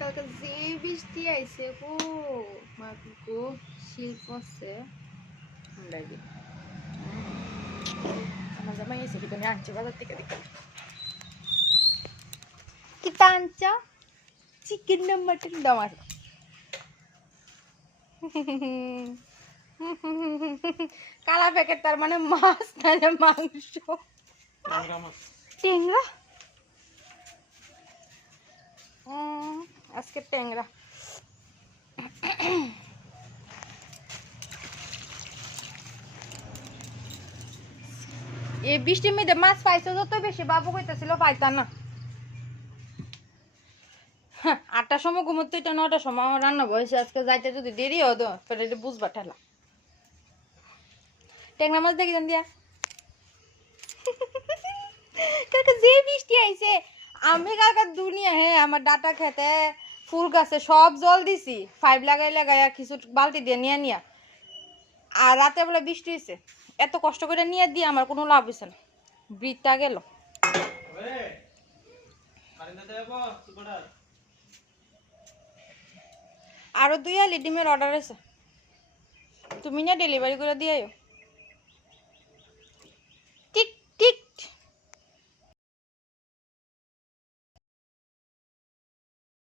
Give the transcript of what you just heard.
কালকে যে বৃষ্টি আইছে গো মাগো শিল্প আছে লাগে আমার জামাই এসে কি আনছে বাজার থেকে দেখে কি আনছ চিকেন না মটন দামার কালা প্যাকেট তার মানে মাছ না মাংস টেংরা আজকে টেংরা এই বৃষ্টির মধ্যে মাছ পাইছো যত বেশি বাবু কইতেছিল পাইতা না 8টার সময় ঘুমোতে এটা 9টার সময় আমার রান্না বয়সে আজকে যাইতে যদি দেরি হতো এটা বুঝবা ঠেলা ট্যাংরা মাছ দেখি দিয়া কালকে যে বৃষ্টি আইছে আমি কালকে দুনিয়া আমার ডাটা খেতে ফুল গাছে সব জল দিছি 5 লাগাই কিছু বালতি দিয়ে নিয়া আর রাতে বেলা বৃষ্টি হয়েছে এত কষ্ট করে নিয়ে দিয়ে আমার কোনো লাভ হয়েছে না বৃত্তা গেল আরো 2 আলি ডিমের অর্ডার আছে তুমি না ডেলিভারি করে দিয়ে